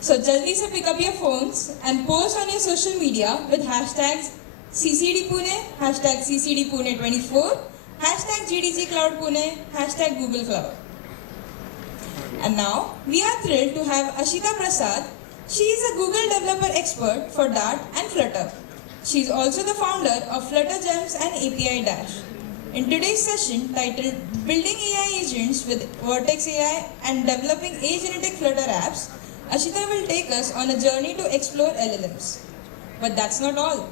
So jaldi se pick up your phones and post on your social media with hashtags CCD Pune, hashtag CCD Pune 24, hashtag GDC Cloud Pune, hashtag Google Cloud. And now we are thrilled to have Ashita Prasad. She is a Google developer expert for Dart and Flutter. She is also the founder of Flutter Gems and API Dash. In today's session titled Building AI Agents with Vertex AI and Developing Agenetic Flutter Apps, Ashita will take us on a journey to explore LLMs. But that's not all.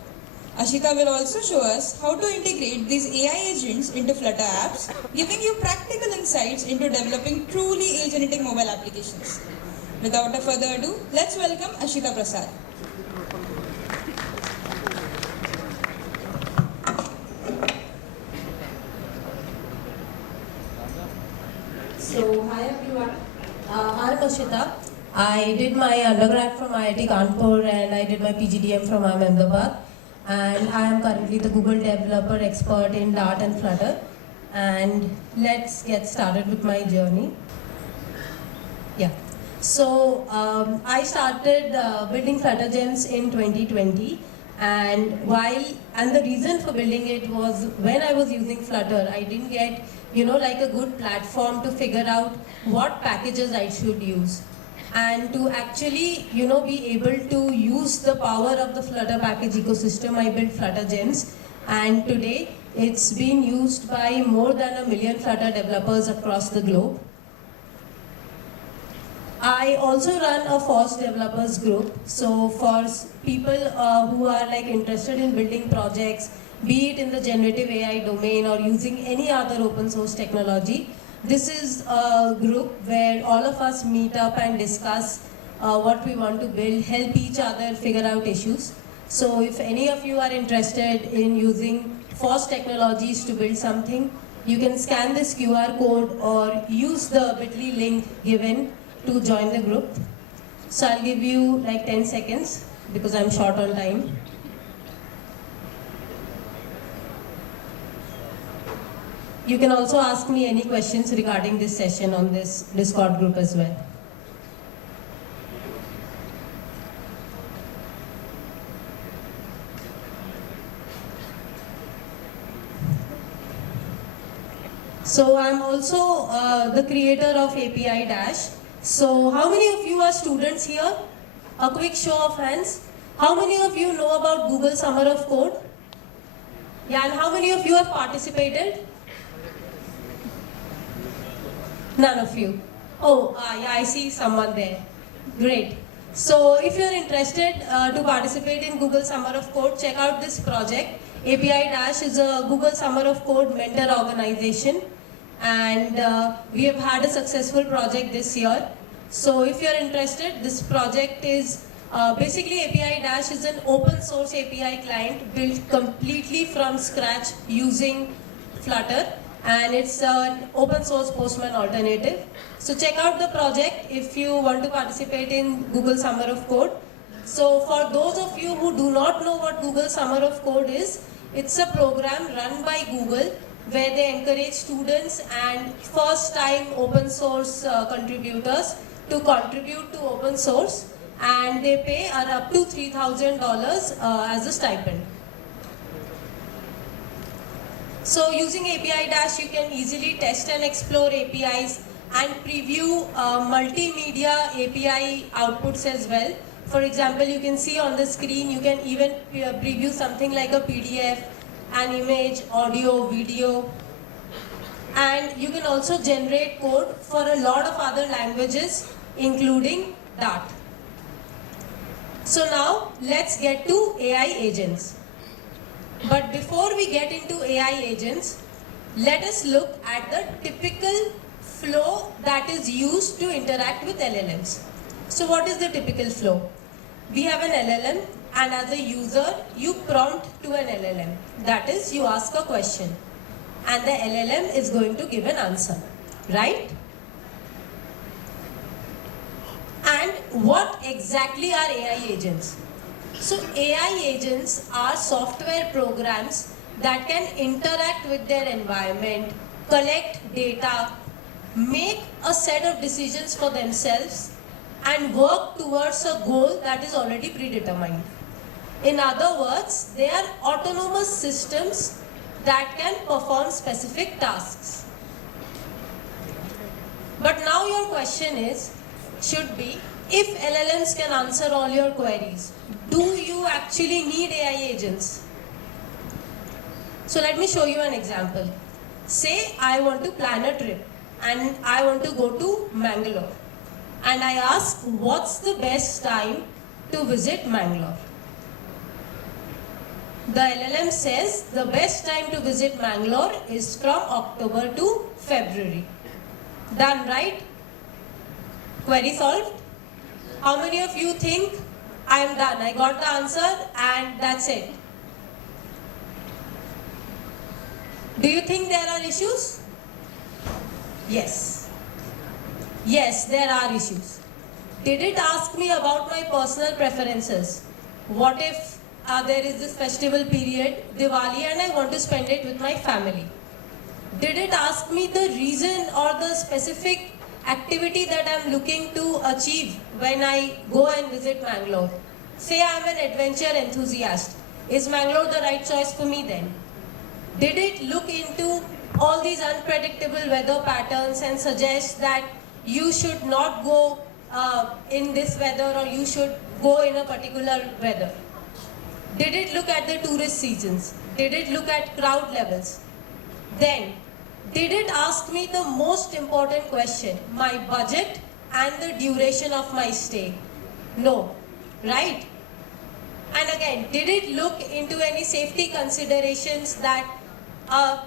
Ashita will also show us how to integrate these AI agents into Flutter apps, giving you practical insights into developing truly agenetic mobile applications. Without a further ado, let's welcome Ashita Prasad. So, hi everyone. I'm Ashita. I did my undergrad from IIT Kanpur and I did my PGDM from IIM Ahmedabad. And I am currently the Google developer expert in Dart and Flutter. And let's get started with my journey. Yeah. So, I started building Flutter Gems in 2020. And the reason for building it was when I was using Flutter, I didn't get like a good platform to figure out what packages I should use. And to actually, be able to use the power of the Flutter package ecosystem, I built Flutter Gems. And today, it's been used by more than 1 million Flutter developers across the globe. I also run a FOSS developers group. So for people who are interested in building projects, be it in the generative AI domain or using any other open source technology, this is a group where all of us meet up and discuss what we want to build, help each other figure out issues. So if any of you are interested in using FOSS technologies to build something, you can scan this QR code or use the bit.ly link given to join the group. So I'll give you 10 seconds because I'm short on time. You can also ask me any questions regarding this session on this Discord group as well. So I'm also the creator of API Dash. So how many of you are students here? A quick show of hands. How many of you know about Google Summer of Code? Yeah, and how many of you have participated? None of you. Oh, yeah, I see someone there. Great. So if you're interested to participate in Google Summer of Code, check out this project. API Dash is a Google Summer of Code mentor organization. And we have had a successful project this year. So if you're interested, this project is basically API Dash is an open source API client built completely from scratch using Flutter. And it's an open source Postman alternative. So check out the project if you want to participate in Google Summer of Code. So for those of you who do not know what Google Summer of Code is, it's a program run by Google where they encourage students and first-time open source contributors to contribute to open source, and they pay up to $3,000 as a stipend. So using API Dash, you can easily test and explore APIs and preview multimedia API outputs as well. For example, you can see on the screen, you can even preview something like a PDF, an image, audio, video. And you can also generate code for a lot of other languages, including Dart. So now, let's get to AI agents. But before we get into AI agents, let us look at the typical flow that is used to interact with LLMs. So what is the typical flow? We have an LLM, and as a user, you prompt to an LLM. That is, you ask a question, and the LLM is going to give an answer, right? And what exactly are AI agents? So AI agents are software programs that can interact with their environment, collect data, make a set of decisions for themselves, and work towards a goal that is already predetermined. In other words, they are autonomous systems that can perform specific tasks. But now your question should be, if LLMs can answer all your queries, do you actually need AI agents? So let me show you an example. Say I want to plan a trip and I want to go to Mangalore. And I ask, what's the best time to visit Mangalore? The LLM says the best time to visit Mangalore is from October to February. Done, right? Query solved? How many of you think I am done? I got the answer and that's it. Do you think there are issues? Yes. Yes, there are issues. Did it ask me about my personal preferences? What if there is this festival period, Diwali, and I want to spend it with my family? Did it ask me the reason or the specific activity that I am looking to achieve when I go and visit Mangalore? Say I am an adventure enthusiast. Is Mangalore the right choice for me then? Did it look into all these unpredictable weather patterns and suggest that you should not go in this weather or you should go in a particular weather? Did it look at the tourist seasons? Did it look at crowd levels? Then, did it ask me the most important question, my budget and the duration of my stay? No, right? And again, did it look into any safety considerations that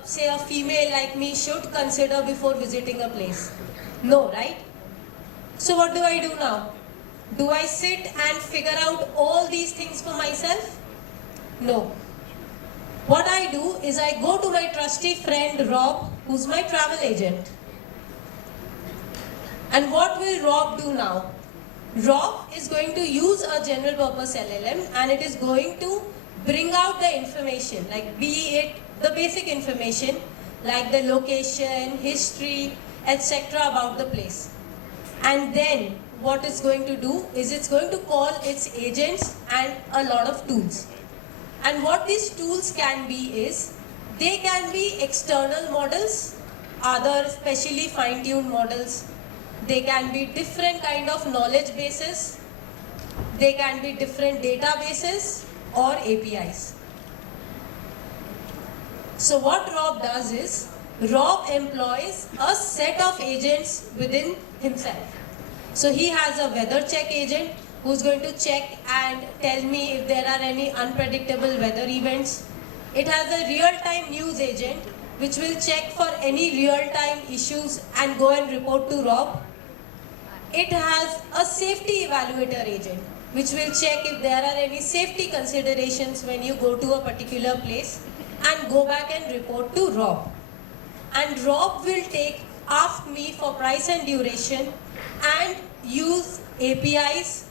say a female like me should consider before visiting a place? No, right? So what do I do now? Do I sit and figure out all these things for myself? No. What I do is I go to my trusty friend Rob, who's my travel agent. And what will Rob do now? Rob is going to use a general purpose LLM and it is going to bring out the information, like be it the basic information like the location, history, etc. about the place. And then what it's going to do is it's going to call its agents and a lot of tools. And what these tools can be is, they can be external models, other specially fine-tuned models. They can be different kind of knowledge bases. They can be different databases or APIs. So what Rob does is, Rob employs a set of agents within himself. So he has a weather check agent who's going to check and tell me if there are any unpredictable weather events. It has a real-time news agent which will check for any real-time issues and go and report to Rob. It has a safety evaluator agent which will check if there are any safety considerations when you go to a particular place and go back and report to Rob. And Rob will ask me for price and duration and use APIs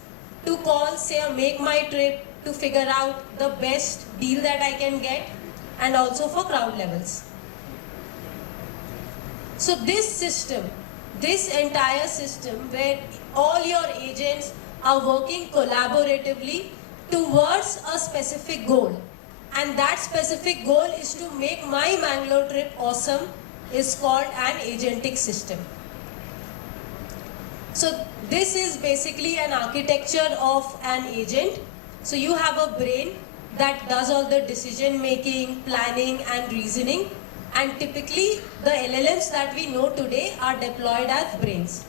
to call, say, a Make My Trip to figure out the best deal that I can get, and also for crowd levels. So this system, this entire system where all your agents are working collaboratively towards a specific goal, and that specific goal is to make my Mangalore trip awesome, is called an agentic system. So this is basically an architecture of an agent. So you have a brain that does all the decision making, planning and reasoning, and typically the LLMs that we know today are deployed as brains.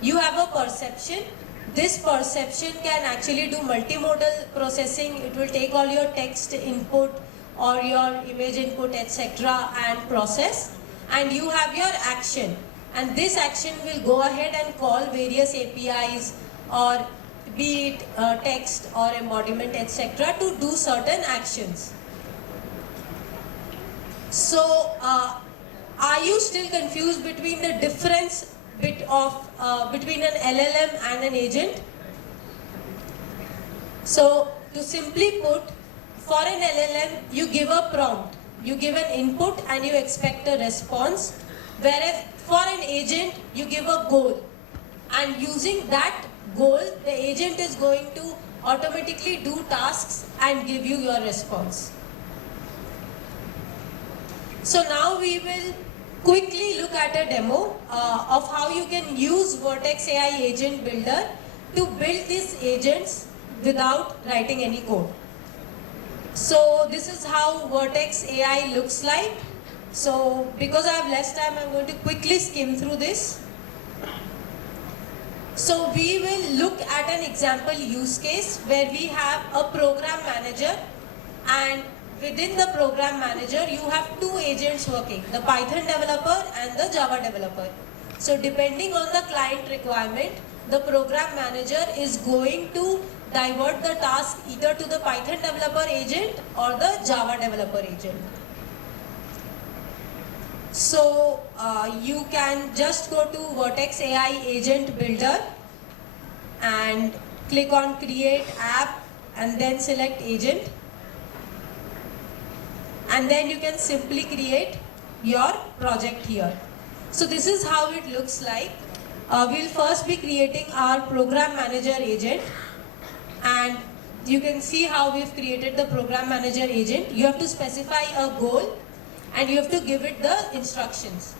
You have a perception. This perception can actually do multimodal processing. It will take all your text input or your image input, etc. and process. And you have your action. And this action will go ahead and call various APIs, or be it text or embodiment, etc. to do certain actions. So, are you still confused between the difference between an LLM and an agent? So, to simply put, for an LLM, you give a prompt, you give an input and you expect a response, whereas for an agent, you give a goal, and using that goal, the agent is going to automatically do tasks and give you your response. So now we will quickly look at a demo of how you can use Vertex AI Agent Builder to build these agents without writing any code. So this is how Vertex AI looks like. So because I have less time, I'm going to quickly skim through this. So we will look at an example use case where we have a program manager, and within the program manager you have two agents working, the Python developer and the Java developer. So depending on the client requirement, the program manager is going to divert the task either to the Python developer agent or the Java developer agent. So you can just go to Vertex AI Agent Builder and click on Create App and then select Agent. And then you can simply create your project here. So this is how it looks like. We'll first be creating our program manager agent, and you can see how we've created the program manager agent. You have to specify a goal and you have to give it the instructions.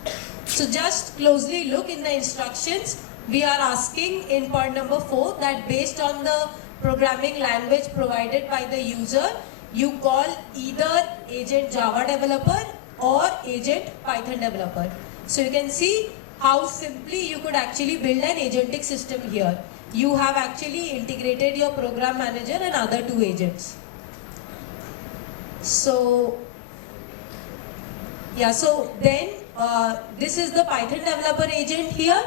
So just closely look in the instructions. We are asking in point number 4 that based on the programming language provided by the user, you call either agent Java developer or agent Python developer. So you can see how simply you could actually build an agentic system here. You have actually integrated your program manager and other two agents. So yeah, so then this is the Python developer agent here.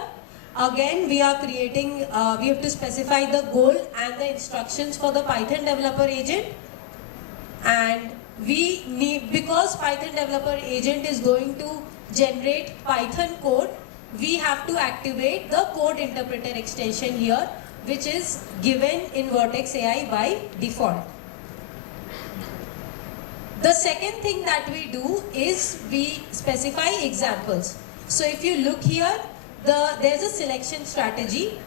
Again, we are creating, we have to specify the goal and the instructions for the Python developer agent. And we need, because Python developer agent is going to generate Python code, we have to activate the code interpreter extension here, which is given in Vertex AI by default. The second thing that we do is we specify examples. So if you look here, there's a selection strategy,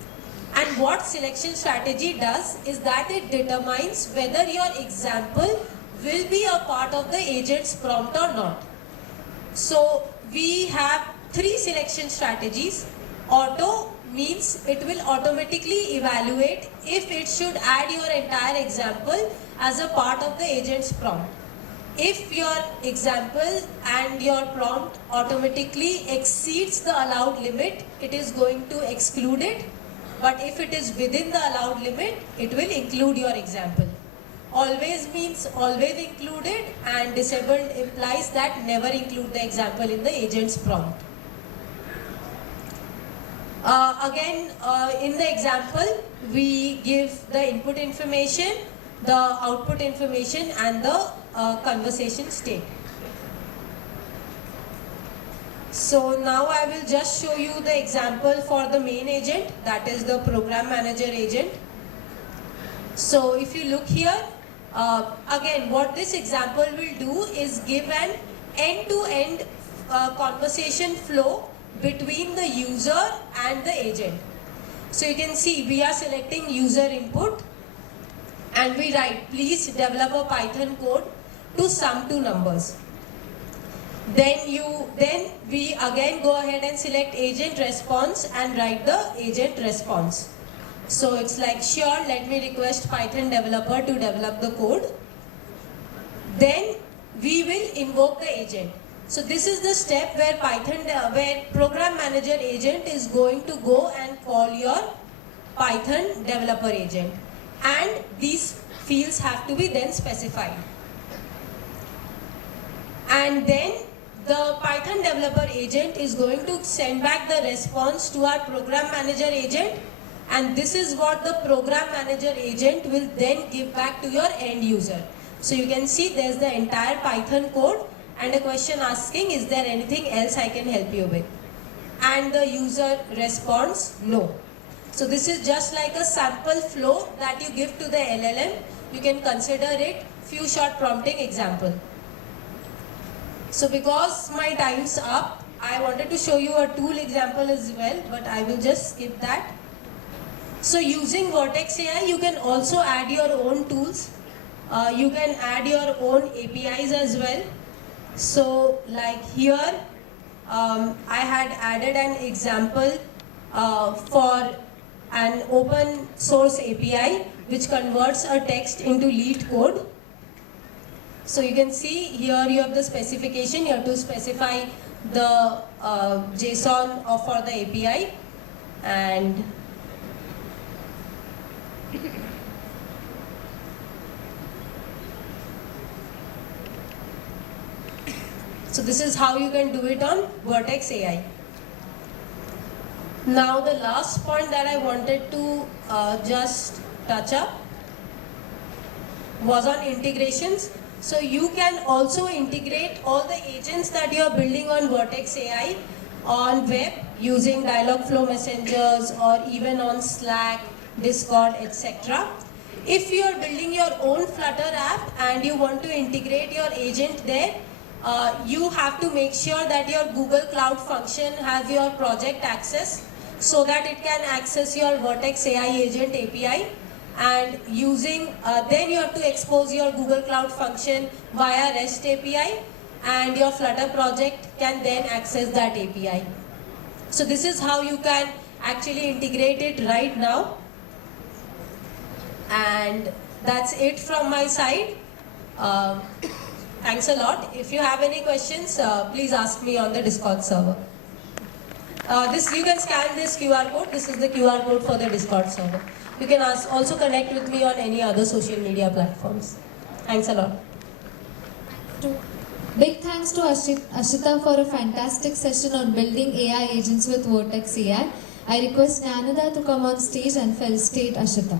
and what selection strategy does is that it determines whether your example will be a part of the agent's prompt or not. So we have 3 selection strategies. Auto means it will automatically evaluate if it should add your entire example as a part of the agent's prompt. If your example and your prompt automatically exceeds the allowed limit, it is going to exclude it. But if it is within the allowed limit, it will include your example. Always means always included, and disabled implies that never include the example in the agent's prompt. In the example, we give the input information, the output information, and the conversation state. So now I will just show you the example for the main agent, that is the program manager agent. So if you look here, again what this example will do is give an end-to-end conversation flow between the user and the agent. So you can see we are selecting user input and we write, please develop a Python code to sum two numbers. Then we again go ahead and select agent response and write the agent response. So it's like, sure, let me request Python developer to develop the code. Then we will invoke the agent. So this is the step where where program manager agent is going to go and call your Python developer agent, and these fields have to be then specified. And then the Python developer agent is going to send back the response to our program manager agent, and this is what the program manager agent will then give back to your end user. So you can see there's the entire Python code and a question asking, is there anything else I can help you with? And the user responds, no. So this is just like a sample flow that you give to the LLM. You can consider it few short prompting example. So because my time's up, I wanted to show you a tool example as well, but I will just skip that. So using Vertex AI, you can also add your own tools. You can add your own APIs as well. So like here, I had added an example for an open source API which converts a text into lead code. So you can see here you have the specification. You have to specify the JSON for the API, and so this is how you can do it on Vertex AI. Now the last point that I wanted to just touch up was on integrations. So you can also integrate all the agents that you are building on Vertex AI on web using Dialogflow messengers or even on Slack, Discord, etc. If you are building your own Flutter app and you want to integrate your agent there, you have to make sure that your Google Cloud function has your project access so that it can access your Vertex AI agent API. And using, then you have to expose your Google Cloud function via REST API, and your Flutter project can then access that API. So this is how you can actually integrate it right now. And that's it from my side. Thanks a lot. If you have any questions, please ask me on the Discord server. You can scan this QR code. This is the QR code for the Discord server. You can also connect with me on any other social media platforms. Thanks a lot. Big thanks to Ashita for a fantastic session on building AI agents with Vertex AI. I request Jnanada to come on stage and felicitate Ashita.